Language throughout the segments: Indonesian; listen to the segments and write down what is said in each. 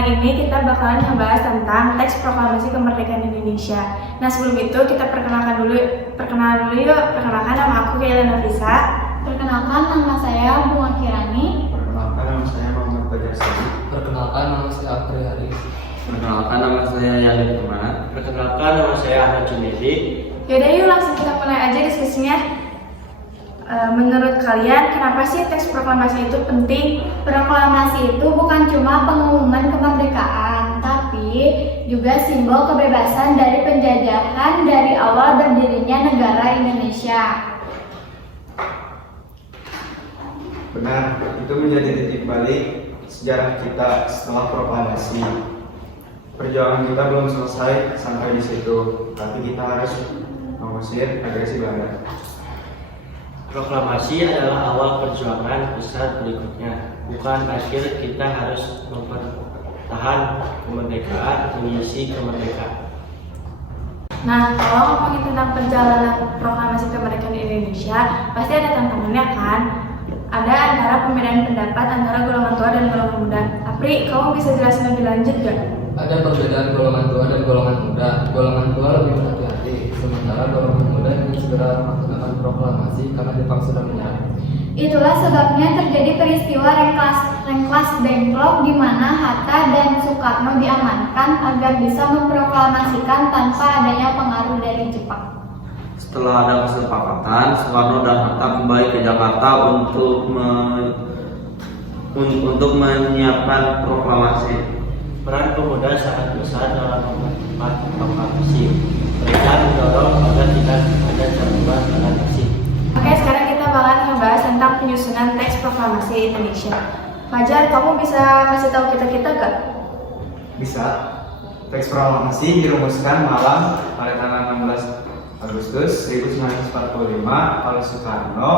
hari ini kita bakalan ngebahas tentang teks proklamasi kemerdekaan Indonesia. Nah, sebelum itu kita perkenalkan dulu yuk. Perkenalkan, nama aku Kaila Nafisa. Perkenalkan, nama saya Bunga Kirani. Perkenalkan, nama saya Muhammad Fajar Sadi. Perkenalkan, nama saya Apri Haris. Perkenalkan, nama saya Yadid Kemana. Perkenalkan, nama saya Ahmad Junedi. Yaudah yuk langsung kita mulai aja diskusinya. Menurut kalian, kenapa sih teks proklamasi itu penting? Proklamasi itu bukan cuma pengumuman kemerdekaan, tapi juga simbol kebebasan dari penjajahan dari awal berdirinya negara Indonesia. Benar, itu menjadi titik balik sejarah kita setelah proklamasi. Perjuangan kita belum selesai sampai di situ, tapi kita harus mengusir agresi Belanda. Proklamasi adalah awal perjuangan besar berikutnya. Bukan akhir, kita harus mempertahan kemerdekaan, mengisi kemerdekaan. Nah, kalau ngomongin tentang perjalanan proklamasi kemerdekaan Indonesia, pasti ada tantangannya kan? Ada antara perbedaan pendapat antara golongan tua dan golongan muda. Apri, kamu bisa jelasin lebih lanjut gak? Ada perbedaan golongan tua dan golongan muda. Golongan tua lebih berhati-hati, sementara golongan muda ingin segera melaksanakan proklamasi karena Jepang sudah menyerah. Itulah sebabnya terjadi peristiwa Rengklas Dengklok di mana Hatta dan Soekarno diamankan agar bisa memproklamasikan tanpa adanya pengaruh dari Jepang. Setelah ada kesepakatan, Soekarno dan Hatta kembali ke Jakarta untuk menyiapkan proklamasi. Peran pemuda sangat besar dalam mempercepat proklamasi. Mereka mendorong agar tidak ada gangguan proklamasi. Oke, sekarang kita bakalan ngebahas tentang penyusunan teks proklamasi Indonesia. Fajar, kamu bisa kasih tahu kita gak? Bisa. Teks proklamasi dirumuskan malam pada tanggal 16 Agustus 1945 oleh Soekarno,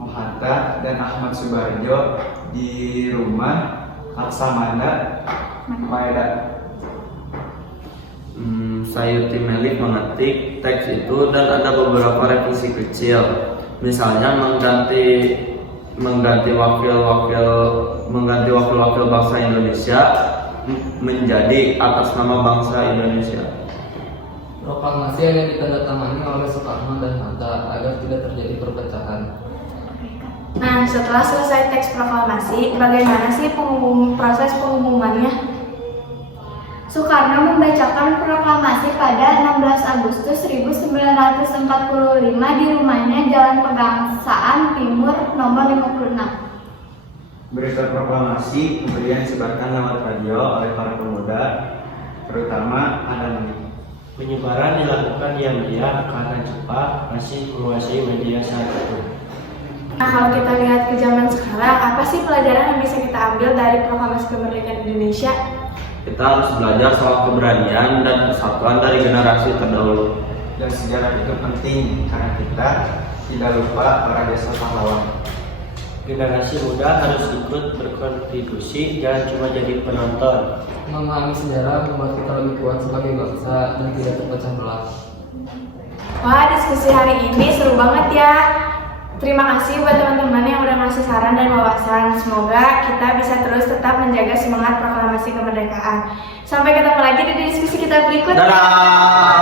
Hatta, dan Ahmad Subarjo di rumah Laksamana Maeda. Sayuti Melik mengetik teks itu dan ada beberapa revisi kecil. Misalnya mengganti wakil-wakil bangsa Indonesia menjadi atas nama bangsa Indonesia. Proklamasi hanya ditandatangani oleh Soekarno dan Hatta agar tidak terjadi perpecahan. Nah, setelah selesai teks proklamasi, bagaimana sih proses pengumumannya? Soekarno membacakan proklamasi pada 16 Agustus 1945 di rumahnya Jalan Pegangsaan Timur nomor 56. Berita proklamasi kemudian disebarkan lewat radio oleh para pemuda, terutama anak-anak. Penyebaran dilakukan diam-diam karena Jepang masih menguasai media saat itu. Nah, kalau kita lihat ke zaman sekarang, apa sih pelajaran yang bisa kita ambil dari proklamasi kemerdekaan Indonesia? Kita harus belajar soal keberanian dan persatuan dari generasi terdahulu. Dan sejarah itu penting karena kita tidak lupa para desa pahlawan. Generasi muda harus ikut berkontribusi, jangan cuma jadi penonton. Memahami sejarah membuat kita lebih kuat sebagai bangsa dan tidak terpecah belah. Wah, diskusi hari ini seru banget ya. Terima kasih buat teman-teman yang udah ngasih saran dan wawasan. Semoga kita bisa terus tetap menjaga semangat proklamasi kemerdekaan. Sampai ketemu lagi di diskusi kita berikutnya. Dadah!